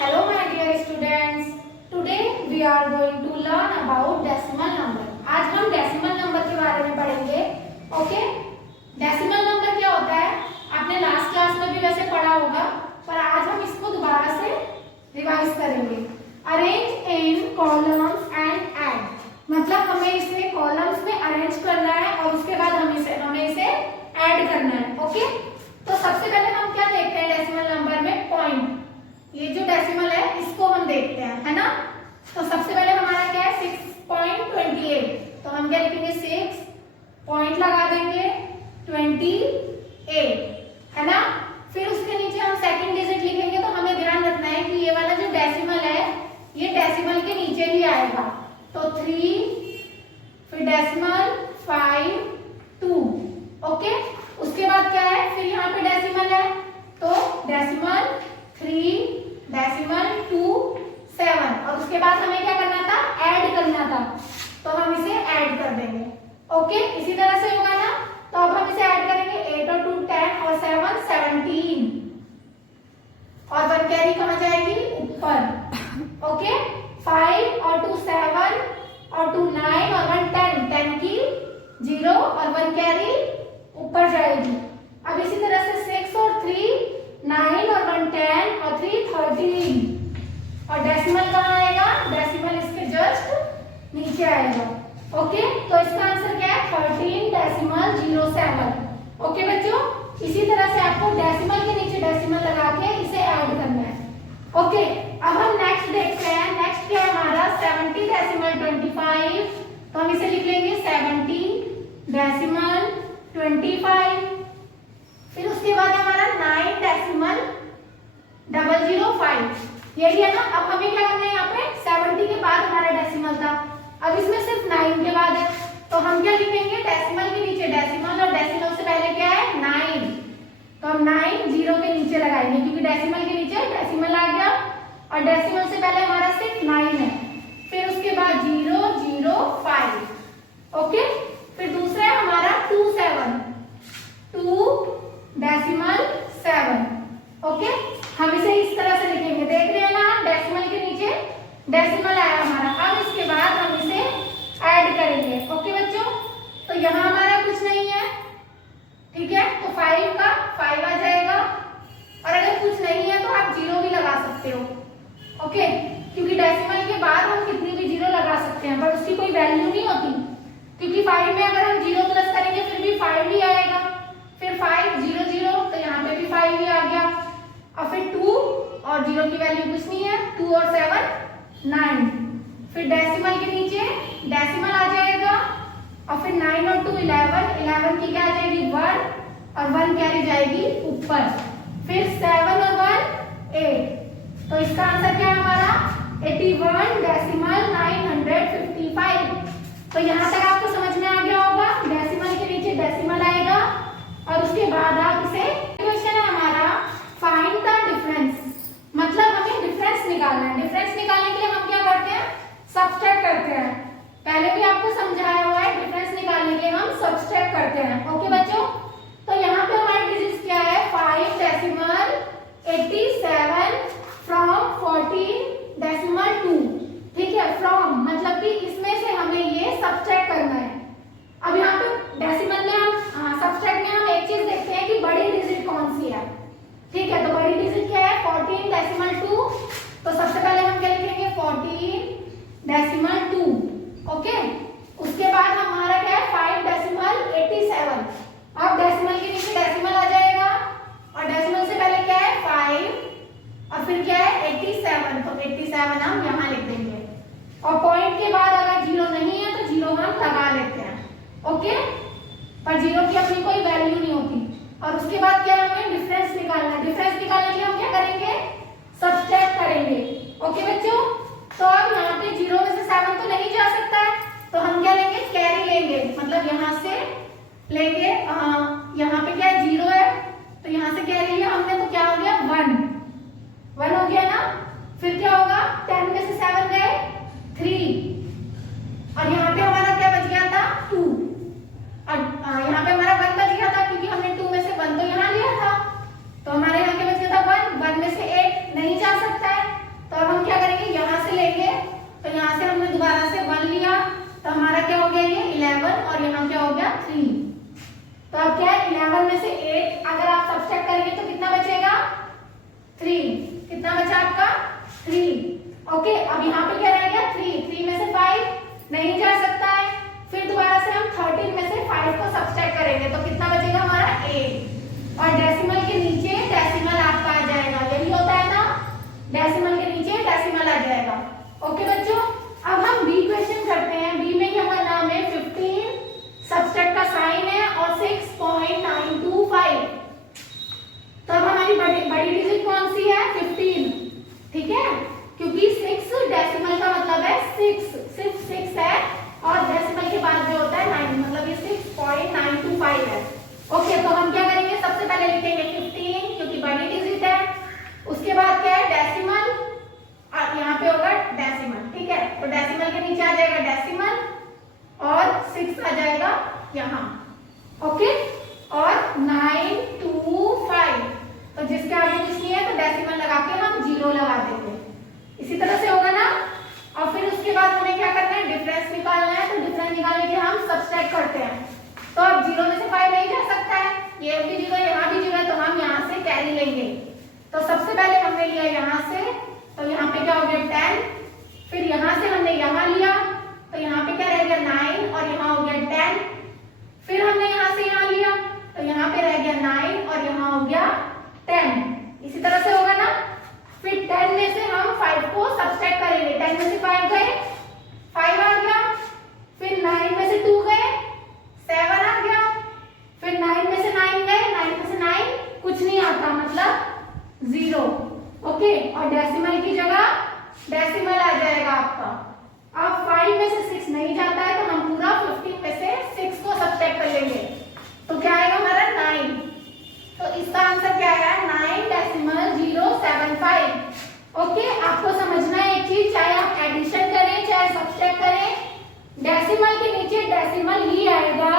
Hello my dear students. Today we are going to learn about decimal number. आज हम decimal number के बारे में पढ़ेंगे. ओके, डेसिमल नंबर क्या होता है आपने लास्ट क्लास में भी वैसे पढ़ा होगा, पर आज हम इसको दोबारा से रिवाइज करेंगे. Arrange in columns and add, मतलब हमें इसे कॉलम्स में अरेंज करना है और उसके बाद हमें इसे ऐड करना है. ओके, तो सबसे पहले हम क्या देखते हैं डेसिमल नंबर में? पॉइंट. ये जो डेसिमल है इसको हम देखते हैं, है ना. तो सबसे पहले हमारा क्या है? 6.28. तो हम क्या लिखेंगे? 6 पॉइंट लगा देंगे 28, है ना. फिर उसके नीचे हम सेकंड डिजिट लिखेंगे. तो हमें ध्यान रखना है कि ये वाला जो डेसिमल है ये डेसिमल के नीचे ही आएगा. तो 3, फिर डेसिमल 5, 2. ओके, उसके बाद क्या है? फिर यहाँ पे डेसिमल है तो डेसिमल 3, डेसिमल 2, 7. और उसके बाद हमें क्या करना था? ऐड करना था. तो हम इसे ऐड कर देंगे. ओके, इसी तरह से होगा ना. तो अब हम इसे ऐड करेंगे. 8 और 2 10 और 7 17. और 1 कैरी कहाँ जाएगी? ऊपर. ओके, 5 और 2 7 और 2 9 और 1 10. 10 की 0 और 1 कैरी ऊपर जाएगी. अब इसी तरह से 6 और 3 9 और 1 10 और 3 13. और डेसिमल कहाँ आएगा? डेसिमल इसके जस्ट नीचे आएगा. ओके, तो इसका आंसर क्या है? 13.07. ओके बच्चों, इसी तरह से आपको डेसिमल के नीचे डेसिमल लगा के इसे ऐड करना है. ओके, अब हम नेक्स्ट देखते हैं. नेक्स्ट क्या है हमारा? 70.25. तो हम इसे लिख लेंगे 70.25. फिर उसके बाद हमारा 9.005. ये भी है ना. अब हमें क्या करना है? यहाँ पे 70 के बाद हमारा डेसिमल था, अब इसमें सिर्फ 9 के बाद है. तो हम क्या लिखेंगे? डेसिमल के नीचे डेसिमल और डेसिमल से पहले क्या है? 9. तो हम 9 0 के नीचे लगाएंगे क्योंकि डेसिमल के नीचे डेसिमल आ गया और डेसिमल से पहले हमारा सिर्फ 9 है. फिर उसके बाद 005. ओके, फिर दूसरा है हमारा 27. 2.7. ओके, हम इसे इस तरह से लिखेंगे. देख रहे हैं ना, डेसिमल के नीचे डेसिमल आया हमारा. अब इसके बाद हम इसे ऐड करेंगे. ओके बच्चों, तो यहाँ हमारा कुछ नहीं है, ठीक है. तो 5 का 5 आ जाएगा. और अगर कुछ नहीं है तो आप 0 भी लगा सकते हो. ओके, क्योंकि डेसिमल के बाद हम कितनी भी 0 लगा सकते हैं पर उसकी कोई वैल्यू नहीं होती, क्योंकि 5 में अगर हम 0 प्लस करेंगे फिर भी 5 ही आएगा. फिर 5 0 0, तो यहाँ पे भी 5 ही आ गया. और फिर 2 और 0 की वैल्यू कुछ नहीं है. 2 और 7 9. फिर डेसिमल के नीचे डेसिमल आ जाएगा. और फिर 9 और 2 11. 11 की क्या आ जाएगी? 1 और 1 कैरी जाएगी ऊपर. फिर 7 और 1 8. तो इसका आंसर क्या है हमारा? 81.955. तो यहाँ तक आपको समझ में आ गया होगा. डेसिमल के नीचे डेसिमल आएगा और उसके बाद आप इसे. क्वेश्चन है हमारा फाइंड द डिफरेंस, मतलब हमें डिफरेंस निकालना है. डिफरेंस निकालने के लिए हम क्या करते हैं? सब्सट्रैक्ट करते हैं. पहले भी आपको समझाया हुआ है. डिफरेंस निकालने के लिए हम सब्सट्रैक्ट करते हैं. ओके बच्चों, तो यहाँ पे हमारे डिजिट्स क्या है? 5.87 फ्रॉम 14.2. ठीक है, फ्रॉम मतलब कि इसमें से हमें ये सब्सट्रैक्ट करना है. अब यहाँ पे डेसिमल में हम सब्सट्रैक्ट में हम एक चीज देखते हैं कि बड़ी डिजिट कौन सी है. ठीक है, तो बड़ी डिजिट क्या है? 14.2. तो सबसे पहले हम क्या लिखेंगे? 14.2. ओके, उसके बाद हमारा क्या है? 5.87. अब डेसिमल के नीचे डेसिमल आ जाएगा और डेसिमल से पहले क्या है? 5 और फिर क्या है? 87. तो 87 हम यहाँ लिख देंगे. और पॉइंट के बाद अगर 0 नहीं है तो 0 हम लगा लेते हैं. ओके, पर 0 की अपनी कोई वैल्यू नहीं होती. और उसके बाद क्या हमें डिफरेंस निकालना है. डिफरेंस निकालने के लिए हम क्या करेंगे? सब्सट्रैक्ट करेंगे. ओके बच्चों, तो अब यहाँ पे 0 में से 7 तो नहीं जा सकता है, तो हम क्या लेंगे? कैरी लेंगे. मतलब यहाँ से लेंगे. यहाँ पे क्या है? 0 है, तो यहाँ से कैरी लिया हमने, तो क्या हो गया? 1 हो गया ना. फिर क्या होगा? 10 में से 7 गए 3. और यहाँ पे हमारा क्या बच गया था? 2. और यहाँ पे हमारा 1 बच गया था क्योंकि हमने 2 में से 1 तो यहाँ लिया था. तो हमारे यहाँ क्या बच गया था? 1 में से 8 नहीं जा सकता है. से 8 अगर आप सब्सट्रैक्ट करेंगे तो कितना बचेगा 3। कितना बचा आपका 3। ओके, अब यहाँ पे क्या रह गया 3 में से 5 नहीं जा सकता है। फिर दोबारा से हम 13 में से 5 को सब्सट्रैक्ट करेंगे तो कितना बचेगा हमारा 8 और डेसिमल के नीचे डेसिमल आपका आ जाएगा। यही होता है ना, डेसिमल के नीचे डेसिमल आ जाएगा। ओके बच्चों, अब हम बी क्वेश्चन करते हैं। बी में क्या करना हमें 15 सब्सट्रैक्ट का साइन है और 6.925। तो अब हमारी बड़ी डिजिट कौन सी है 15, ठीक है, क्योंकि 6 डेसिमल का मतलब है 6, सिर्फ 6 है और डेसिमल के बाद जो होता है 9, मतलब ये 6.925 है। ओके, तो हम क्या करेंगे, सबसे पहले लिखेंगे 15 क्योंकि बड़ी डिजिट है, उसके बाद क्या है डेसिमल और यहाँ पे होगा डेसिमल, ठीक है। तो डेसिमल के नीचे आ जाएगा डेसिमल और 6 आ जाएगा यहाँ। ओके, और 925, तो जिसके आगे कुछ नहीं है तो डेसिमल लगा के हम 0 लगा देंगे। इसी तरह से होगा ना। और फिर उसके बाद हमें क्या करना है, डिफरेंस निकालना है। तो डिफरेंस निकालने के हम सब्सट्रैक्ट करते हैं। तो अब 0 में से 5 नहीं जा सकता है, ये भी 0 यहाँ भी 0 है, तो हम यहाँ से कैरी लेंगे। तो सबसे पहले हमने लिया यहाँ से, तो यहाँ पे क्या हो गया 10, फिर यहाँ से हमने यहाँ लिया तो यहाँ पे क्या रह गया 9 और यहाँ हो गया 10, फिर हमने यहाँ से यहाँ लिया तो यहाँ पे रह गया 9 और यहाँ हो गया 10। इसी तरह से होगा ना। फिर 10 में से हम 5 को सब्सट्रैक्ट करेंगे। 10 में से 5 गए, 5 आ गया, फिर 9 में से 2 गए, 7 आ गया, फिर 9 में से 9 गए, 9 में से 9 कुछ नहीं आता, मतलब 0। ओके, और डेसिमल की जगह डेसिमल आ जाएगा आपका। अब 5 में से 6 नहीं जाता है तो हम पूरा 15 में से 6 को सब्सट्रैक्ट कर लेंगे। तो क्या आएगा हमारा 9। तो इसका आंसर क्या आया 9.075। ओके, आपको समझना है एक चीज, चाहे आप एडिशन करें चाहे सब्सट्रैक्ट करें, डेसिमल के नीचे डेसिमल ही आएगा।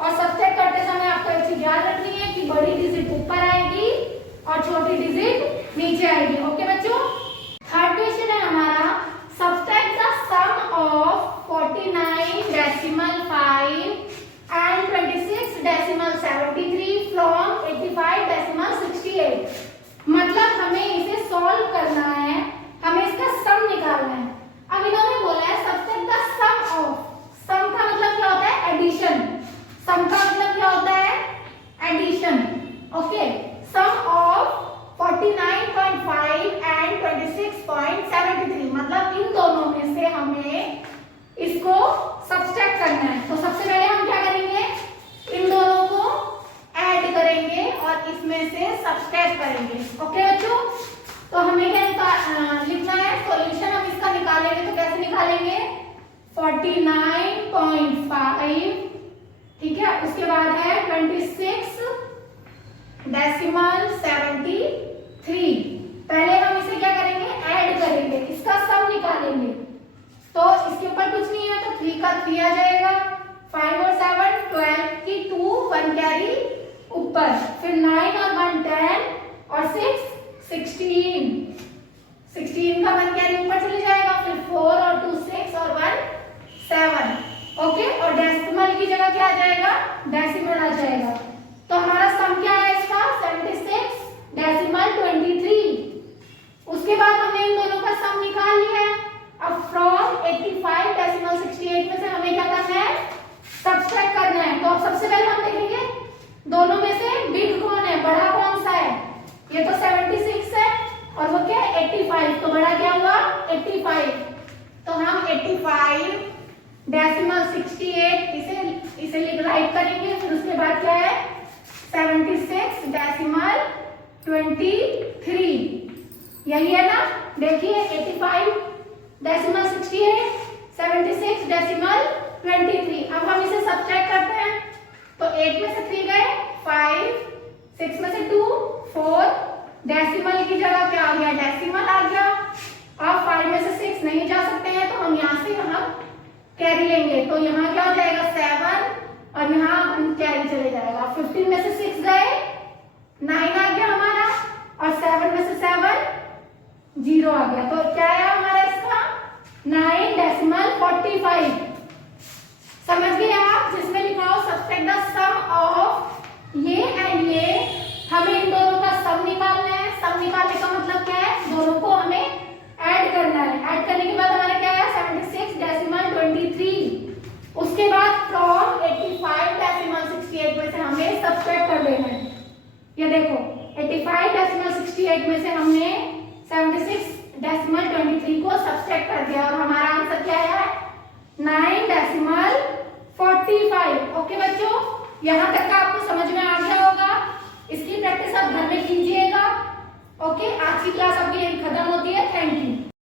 और सब्सट्रैक्ट करते समय आपको एक चीज याद रखनी है कि बड़ी डिजिट ऊपर आएगी और छोटी डिजिट नीचे आएगी। ओके बच्चों, थर्ड क्वेश्चन है हमारा, subtract the sum of 49.5 and 26.73 from 85.68। मतलब हमें इसे सॉल्व करना है, हमें इसका सम निकालना है। अब इन्होंने बोला है सब्सट्रैक्ट द सम ऑफ, सम का मतलब क्या होता है एडिशन, सम का मतलब क्या होता है addition. Okay, sum of 49.5 and 26.73, मतलब इन दोनों में से हमें इसको सब्सट्रैक्ट करना है। तो सबसे पहले हम क्या करेंगे, इन दोनों को ऐड करेंगे और इसमें से सब्सट्रैक्ट करेंगे। ओके बच्चों, तो हमें क्या लिखना है, सॉल्यूशन हम इसका निकालेंगे। तो कैसे निकालेंगे, 49.5, ठीक है, उसके बाद है 26.73। पहले हम इसे क्या करेंगे, ऐड करेंगे, इसका सम निकालेंगे। तो इसके ऊपर कुछ नहीं है तो 3 का 3 आ जाएगा, 5 और 7 12 की 2 1 कैरी ऊपर, फिर 9 और 1 10 और 6 16 का 1 कैरी ऊपर चले जाएगा, फिर 4 और 2 6 और 1 7। ओके, और डेसिमल की जगह क्या आ जाएगा, डेसिमल आ जाएगा। तो हमारा सम क्या है इसका 76.23। उसके बाद हमने इन दोनों का सम निकाल लिया है। अब फ्रॉम 85.68 में से हमें क्या करना है, सब्सट्रैक्ट करना है। तो अब सबसे पहले हम देखेंगे दोनों में से बिग कौन है, बड़ा कौन सा है। ये तो 76 है और वो क्या है 85, तो बड़ा क्या हुआ 85। तो हम 85.68 इसे राइट करेंगे। फिर उसके बाद क्या है 76.23, यही है ना। देखिए 85.68 76.23। अब हम इसे सब्ट्रैक्ट करते हैं। तो 8 में से 3 गए, 5, 6 में से 2 4, डेसिमल की जगह क्या आ गया डेसिमल आ गया। अब 5 में से 6 नहीं जा सकते हैं तो हम यहाँ से यहाँ कैरी लेंगे। तो यहाँ क्या हो जाएगा 7 और यहाँ कैरी चले जाएगा। 15 में से 6 गए, 9 आ गया हमारा, और 7 में से 7 0 आ गया। तो क्या है हमारा इसका 9.45। समझ गए आप, जिसमें लिखा हो सब्सट्रैक्ट द सम ऑफ ये एंड ये, हमें इन दोनों का सम निकालना है। सम निकालने का मतलब क्या है, दोनों को हमें ऐड करना है। ऐड करने के बाद हमारा क्या है 76.23। उसके बाद फ्रॉम 85.68 में से हमें सब्ट्रैक्ट कर देना है। ये देखो 85.68 में से हमने 76.23 को सब्ट्रैक्ट कर दिया और हमारा आंसर क्या है 9.45। ओके बच्चों, यहाँ तक का आपको समझ में आ गया होगा। इसकी प्रैक्टिस आप घर में कीजिएगा। ओके, आज की क्लास आपकी खत्म होती है। Thank you.